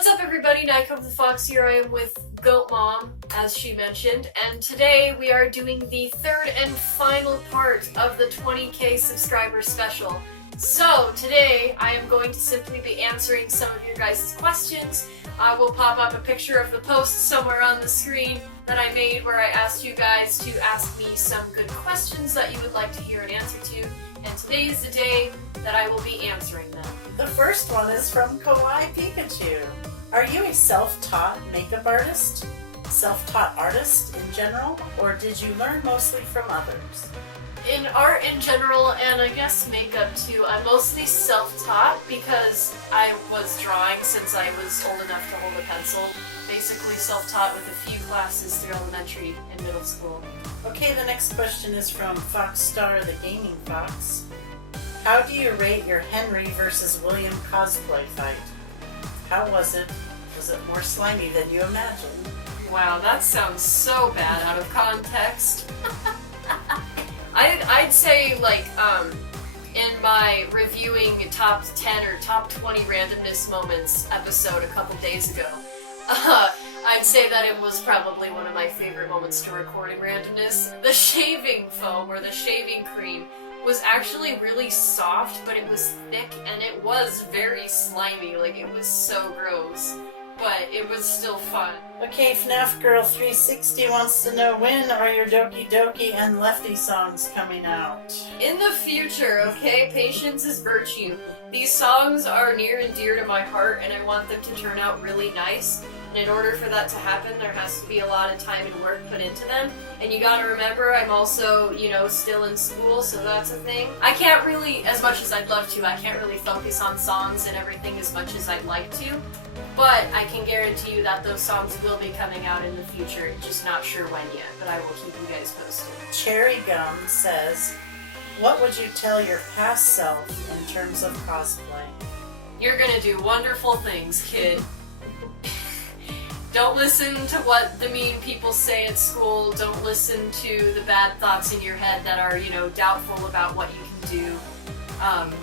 What's up everybody, Nyko the Fox here. I am with Goat Mom, as she mentioned, and today we are doing the third and final part of the 20k subscriber special. So today I am going to simply be answering some of your guys' questions. I will pop up a picture of the post somewhere on the screen that I made where I asked you guys to ask me some good questions that you would like to hear an answer to, and today is the day that I will be answering them. The first one is from Kawaii Pikachu. Are you a self-taught makeup artist? Self-taught artist in general? Or did you learn mostly from others? In art in general, and I guess makeup too, I'm mostly self-taught because I was drawing since I was old enough to hold a pencil. Basically self-taught with a few classes through elementary and middle school. Okay, the next question is from Foxstar the Gaming Fox. How do you rate your Henry versus William cosplay fight? How was it? Was it more slimy than you imagined? Wow, that sounds so bad out of context. I'd say, like, in my reviewing top 10 or top 20 randomness moments episode a couple days ago, I'd say that it was probably one of my favorite moments to recording randomness. The shaving foam, or the shaving cream, was actually really soft, but it was thick and it was very slimy. Like, it was so gross, but it was still fun. Okay, FNAF Girl 360 wants to know, when are your Doki Doki and Lefty songs coming out? In the future, okay? Patience is virtue. These songs are near and dear to my heart, and I want them to turn out really nice. And in order for that to happen, there has to be a lot of time and work put into them. And you gotta remember, I'm also, you know, still in school, so that's a thing. I can't really, as much as I'd love to, I can't really focus on songs and everything as much as I'd like to. But I can guarantee you that those songs will be coming out in the future, just not sure when yet, but I will keep you guys posted. Cherry Gum says, what would you tell your past self in terms of cosplay? You're gonna do wonderful things, kid. Don't listen to what the mean people say at school. Don't listen to the bad thoughts in your head that are, you know, doubtful about what you can do.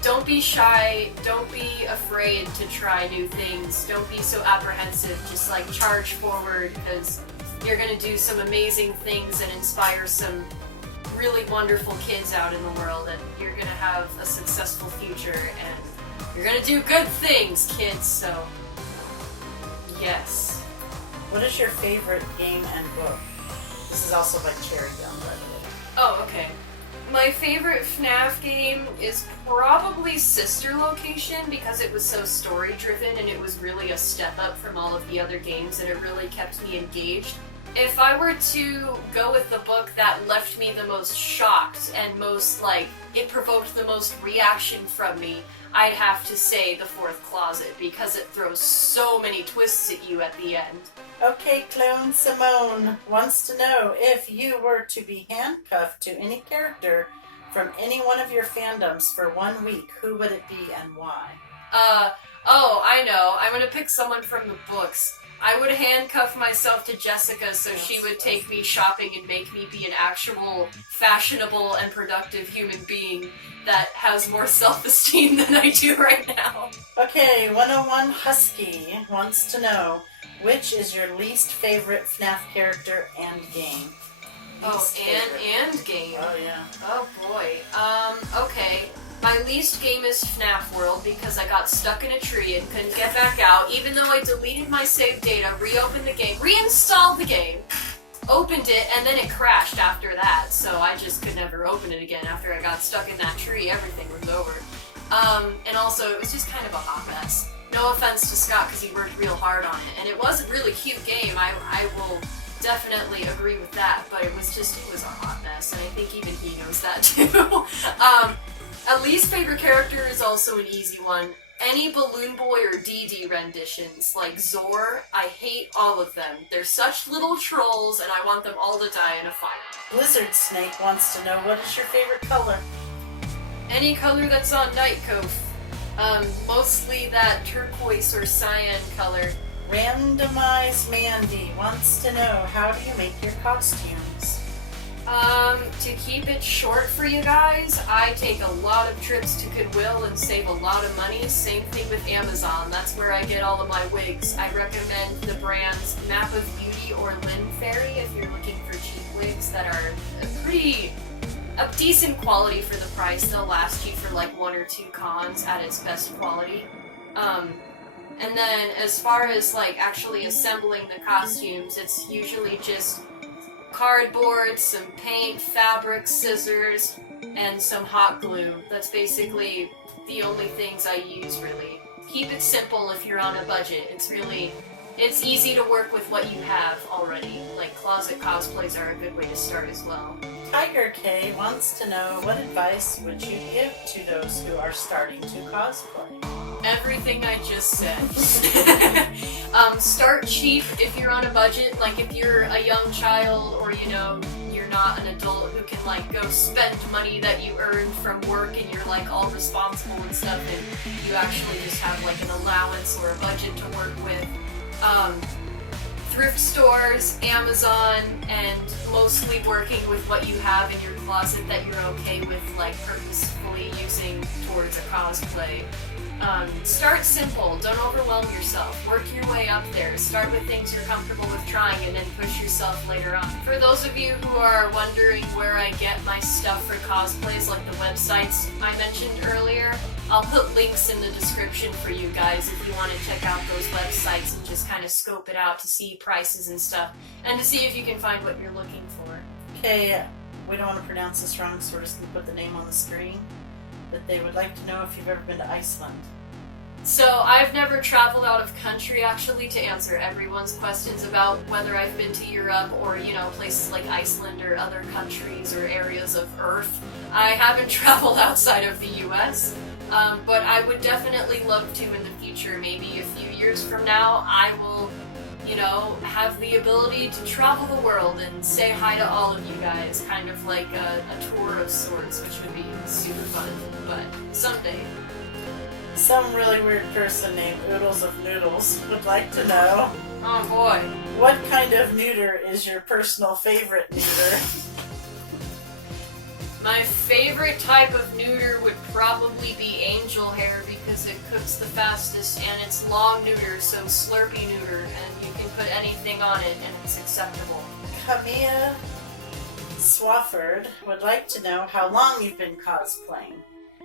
Don't be shy. Don't be afraid to try new things. Don't be so apprehensive. Just, like, charge forward, because you're gonna do some amazing things and inspire some really wonderful kids out in the world, and you're gonna have a successful future, and you're gonna do good things, kids, so yes. What is your favorite game and book? This is also by Cherry Gum, by the way. Oh, okay. My favorite FNAF game is probably Sister Location, because it was so story-driven and it was really a step up from all of the other games, and it really kept me engaged. If I were to go with the book that left me the most shocked and most, like, it provoked the most reaction from me, I'd have to say The Fourth Closet, because it throws so many twists at you at the end. Okay, Clone Simone wants to know, if you were to be handcuffed to any character from any one of your fandoms for 1 week, who would it be and why? Oh, I know. I'm gonna pick someone from the books. I would handcuff myself to Jessica so she would take me shopping and make me be an actual fashionable and productive human being that has more self-esteem than I do right now. Okay, 101 Husky wants to know, which is your least favorite FNAF character and game? And game. Oh, yeah. Oh, boy. Okay. My least game is FNAF World because I got stuck in a tree and couldn't get back out, even though I deleted my save data, reopened the game, reinstalled the game, opened it, and then it crashed after that, so I just could never open it again. After I got stuck in that tree, everything was over. And also, it was just kind of a hot mess. No offense to Scott, because he worked real hard on it, and it was a really cute game, I will definitely agree with that, but it was a hot mess, and I think even he knows that too. A least favorite character is also an easy one. Any Balloon Boy or Dee Dee renditions, like Zor, I hate all of them. They're such little trolls, and I want them all to die in a fire. Blizzard Snake wants to know, what is your favorite color? Any color that's on Night Cove. Mostly that turquoise or cyan color. Randomized Mandy wants to know, how do you make your costumes? To keep it short for you guys, I take a lot of trips to GoodWill and save a lot of money. Same thing with Amazon. That's where I get all of my wigs. I recommend the brands Map of Beauty or Lynn Fairy if you're looking for cheap wigs that are a decent quality for the price. They'll last you for like 1 or 2 cons at its best quality. And then as far as like actually assembling the costumes, it's usually just cardboard, some paint, fabric, scissors, and some hot glue. That's basically the only things I use, really. Keep it simple if you're on a budget. It's easy to work with what you have already. Like, closet cosplays are a good way to start as well. Tiger K wants to know, what advice would you give to those who are starting to cosplay? Everything I just said. Start cheap if you're on a budget. Like, if you're a young child or, you know, you're not an adult who can, like, go spend money that you earned from work and you're, like, all responsible and stuff, and you actually just have, like, an allowance or a budget to work with. Thrift stores, Amazon, and mostly working with what you have in your closet that you're okay with, like, purposefully using towards a cosplay. Start simple, don't overwhelm yourself, work your way up there, start with things you're comfortable with trying and then push yourself later on. For those of you who are wondering where I get my stuff for cosplays, like the websites I mentioned earlier, I'll put links in the description for you guys if you want to check out those websites and just kind of scope it out to see prices and stuff, and to see if you can find what you're looking for. Okay, we don't want to pronounce this wrong, so we're just going to put the name on the screen. But they would like to know if you've ever been to Iceland. So, I've never traveled out of country, actually, to answer everyone's questions about whether I've been to Europe or, you know, places like Iceland or other countries or areas of Earth. I haven't traveled outside of the US, but I would definitely love to in the future. Maybe a few years from now, I will, you know, have the ability to travel the world and say hi to all of you guys, kind of like a tour of sorts, which would be super fun, but someday. Some really weird person named Oodles of Noodles would like to know, oh boy, what kind of neuter is your personal favorite neuter? My favorite type of neuter would probably be angel hair because it cooks the fastest and it's long neuter, so slurpy neuter, and you can put anything on it and it's acceptable. Camilla Swafford would like to know how long you've been cosplaying.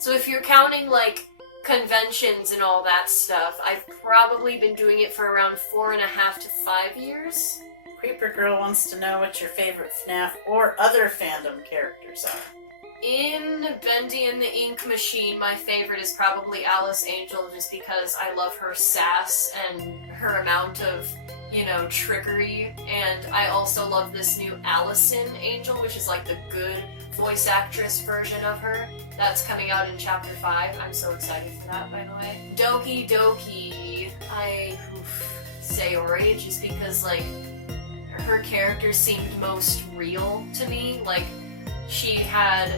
So if you're counting like conventions and all that stuff, I've probably been doing it for around 4.5 to 5 years. Creeper Girl wants to know what your favorite FNAF or other fandom characters are. In Bendy and the Ink Machine, my favorite is probably Alice Angel, just because I love her sass and her amount of, you know, trickery. And I also love this new Allison Angel, which is like the good voice actress version of her. That's coming out in Chapter 5. I'm so excited for that, by the way. Doki Doki, I say Ori, just because, like, her character seemed most real to me. Like, she had,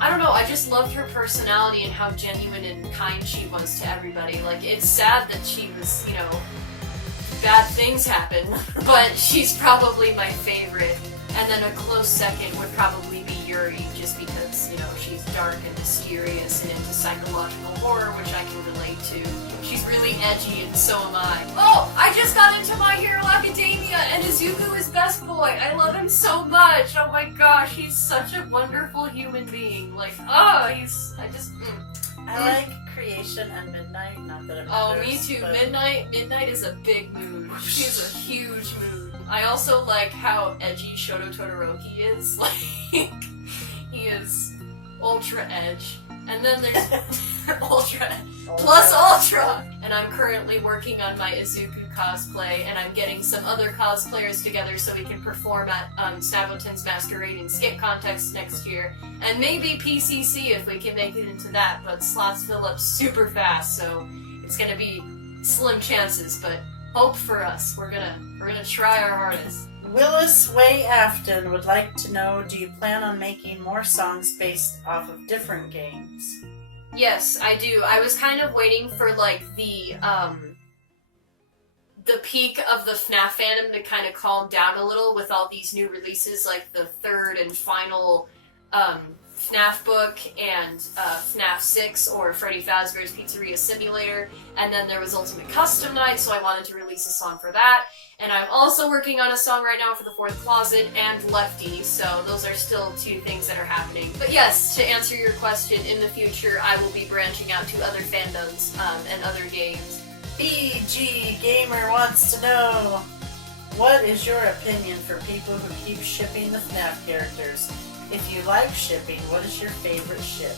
I don't know, I just loved her personality and how genuine and kind she was to everybody. Like, it's sad that she was, you know, bad things happen, but she's probably my favorite. And then a close second would probably be Yuri, just because, you know, she's dark and mysterious and into psychological horror, which I can relate to. She's really edgy, and so am I. Oh, I just got into My Hero Academia, and Izuku is best boy. I love him so much. Oh my gosh, he's such a wonderful human being. Like, I like Creation and Midnight, not that I'm Oh, me too. But Midnight is a big mood. She's a huge mood. I also like how edgy Shoto Todoroki is. Like, he is ultra edge. And then there's ultra plus ultra! And I'm currently working on my Izuku cosplay, and I'm getting some other cosplayers together so we can perform at Snaggleton's Masquerade and Skit Contest next year. And maybe PCC if we can make it into that, but slots fill up super fast, so it's gonna be slim chances, but hope for us. We're gonna try our hardest. Willis Way Afton would like to know, do you plan on making more songs based off of different games? Yes, I do. I was kind of waiting for, like, the the peak of the FNAF fandom to kind of calm down a little with all these new releases, like the third and final FNAF book and FNAF 6 or Freddy Fazbear's Pizzeria Simulator, and then there was Ultimate Custom Night, so I wanted to release a song for that. And I'm also working on a song right now for the Fourth Closet and Lefty, so those are still two things that are happening. But yes, to answer your question, in the future I will be branching out to other fandoms and other games. BG Gamer wants to know, what is your opinion for people who keep shipping the FNAF characters? If you like shipping, what is your favorite ship?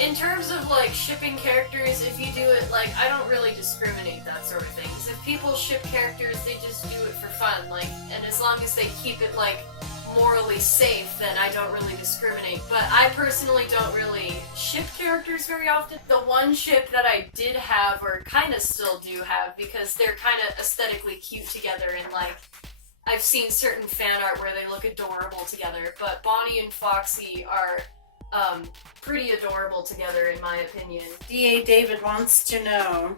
In terms of, like, shipping characters, if you do it, like, I don't really discriminate that sort of thing. 'Cause if people ship characters, they just do it for fun, like, and as long as they keep it, like, morally safe, then I don't really discriminate. But I personally don't really ship characters very often. The one ship that I did have, or kind of still do have, because they're kind of aesthetically cute together, and, like, I've seen certain fan art where they look adorable together, but Bonnie and Foxy are pretty adorable together in my opinion. D.A. David wants to know,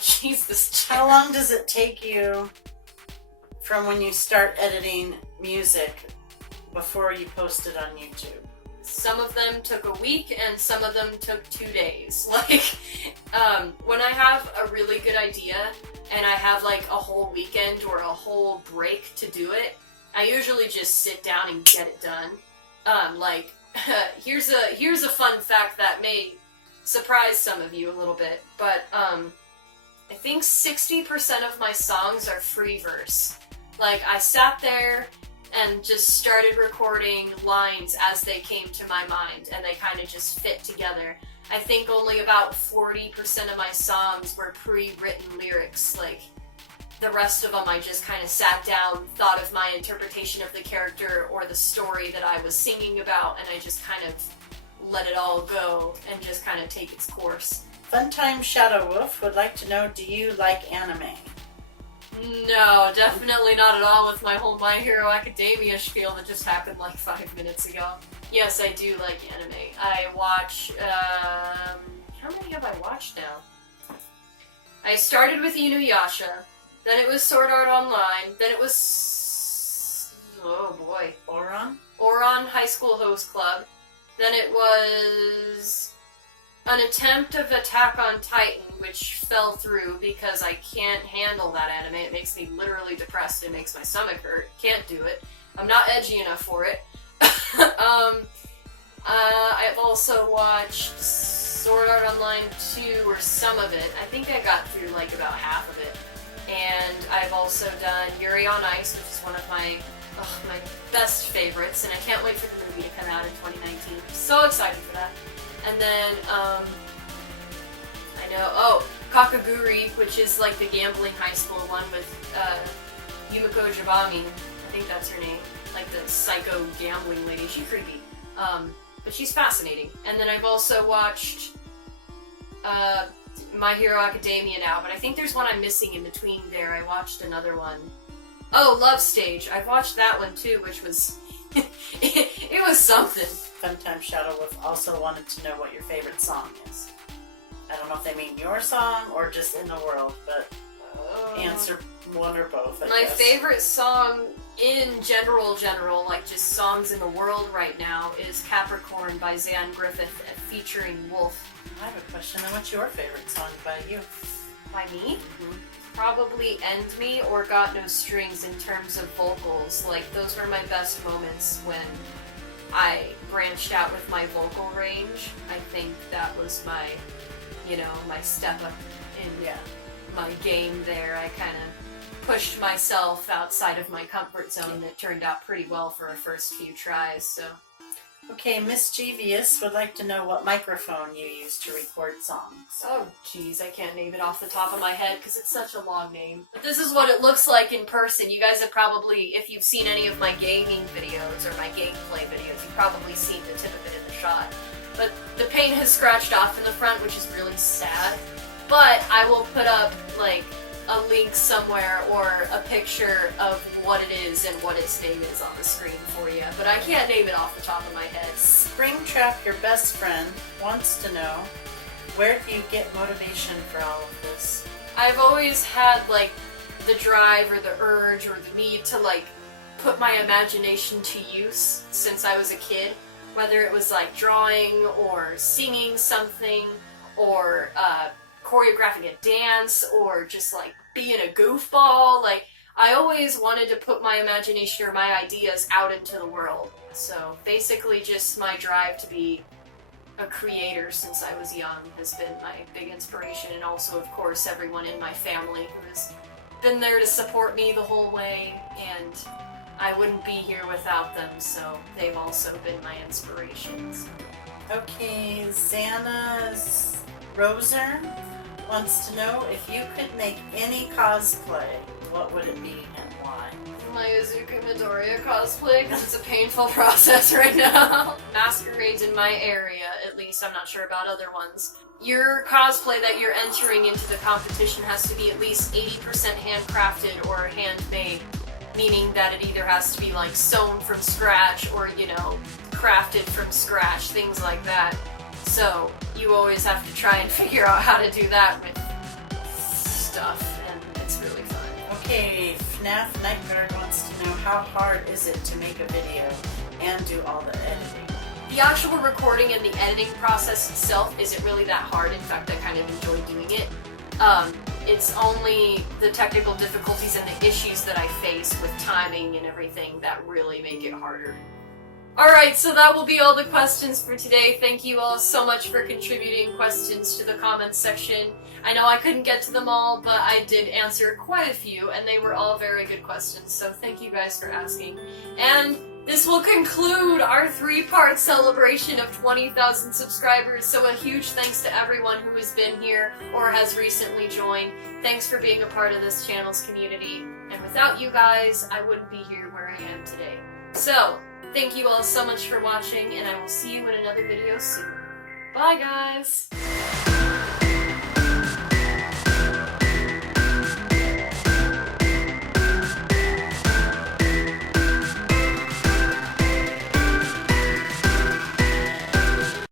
Jesus. How long does it take you from when you start editing music before you post it on YouTube? Some of them took a week and some of them took 2 days. Like, when I have a really good idea and I have like a whole weekend or a whole break to do it, I usually just sit down and get it done. Like, here's a fun fact that may surprise some of you a little bit, but I think 60% of my songs are free verse. Like, I sat there and just started recording lines as they came to my mind, and they kind of just fit together. I think only about 40% of my songs were pre-written lyrics. Like, the rest of them I just kind of sat down, thought of my interpretation of the character or the story that I was singing about, and I just kind of let it all go and just kind of take its course. Funtime Shadow Wolf would like to know, do you like anime? No, definitely not at all with my whole My Hero Academia spiel that just happened like 5 minutes ago. Yes, I do like anime. I watch, how many have I watched now? I started with Inuyasha, then it was Sword Art Online, then it was, oh boy, Ouran High School Host Club, then it was an attempt of Attack on Titan, which fell through because I can't handle that anime. It makes me literally depressed. It makes my stomach hurt. Can't do it. I'm not edgy enough for it. I've also watched Sword Art Online 2, or some of it. I think I got through like about half of it. And I've also done Yuri on Ice, which is one of my best favorites, and I can't wait for the movie to come out in 2019. So excited for that. And then, Kakaguri, which is like the gambling high school one with Yumiko Jabami. I think that's her name. Like the psycho gambling lady. She's creepy. But she's fascinating. And then I've also watched My Hero Academia now, but I think there's one I'm missing in between there. I watched another one. Oh, Love Stage. I've watched that one too, which was... it was something. Funtime Shadow Wolf also wanted to know what your favorite song is. I don't know if they mean your song or just in the world, but answer one or both, I My guess. favorite song in general, like just songs in the world right now, is Capricorn by Zan Griffith featuring Wolf. I have a question. And what's your favorite song by you? By me? Probably End Me or Got No Strings in terms of vocals. Like, those were my best moments when I branched out with my vocal range. I think that was my, my step up in my game there. I kind of pushed myself outside of my comfort zone, and it turned out pretty well for our first few tries, so. Okay, Mischievous would like to know what microphone you use to record songs. Oh, geez, I can't name it off the top of my head because it's such a long name. But this is what it looks like in person. You guys have probably, if you've seen any of my gaming videos or my gameplay videos, you've probably seen the tip of it in the shot. But the paint has scratched off in the front, which is really sad. But I will put up, like, a link somewhere or a picture of what it is and what its name is on the screen for you. But I can't name it off the top of my head. Springtrap, your best friend, wants to know, where do you get motivation for all of this? I've always had like the drive or the urge or the need to like put my imagination to use since I was a kid, whether it was like drawing or singing something or choreographing a dance or just like being a goofball. Like, I always wanted to put my imagination or my ideas out into the world. So basically just my drive to be a creator since I was young has been my big inspiration, and also of course everyone in my family who has been there to support me the whole way, and I wouldn't be here without them, so they've also been my inspirations. Okay, Xana's Roser wants to know if you could make any cosplay, what would it be and why? My Izuku Midoriya cosplay, because it's a painful process right now. Masquerades in my area, at least, I'm not sure about other ones. Your cosplay that you're entering into the competition has to be at least 80% handcrafted or handmade, meaning that it either has to be like sewn from scratch or, you know, crafted from scratch, things like that. So you always have to try and figure out how to do that with stuff, and it's really fun. Okay, FNAF Nightguard wants to know how hard is it to make a video and do all the editing? The actual recording and the editing process itself isn't really that hard. In fact, I kind of enjoy doing it. It's only the technical difficulties and the issues that I face with timing and everything that really make it harder. Alright, so that will be all the questions for today. Thank you all so much for contributing questions to the comments section. I know I couldn't get to them all, but I did answer quite a few, and they were all very good questions, so thank you guys for asking. And this will conclude our 3-part celebration of 20,000 subscribers, so a huge thanks to everyone who has been here or has recently joined. Thanks for being a part of this channel's community. And without you guys, I wouldn't be here where I am today. So, thank you all so much for watching, and I will see you in another video soon. Bye, guys!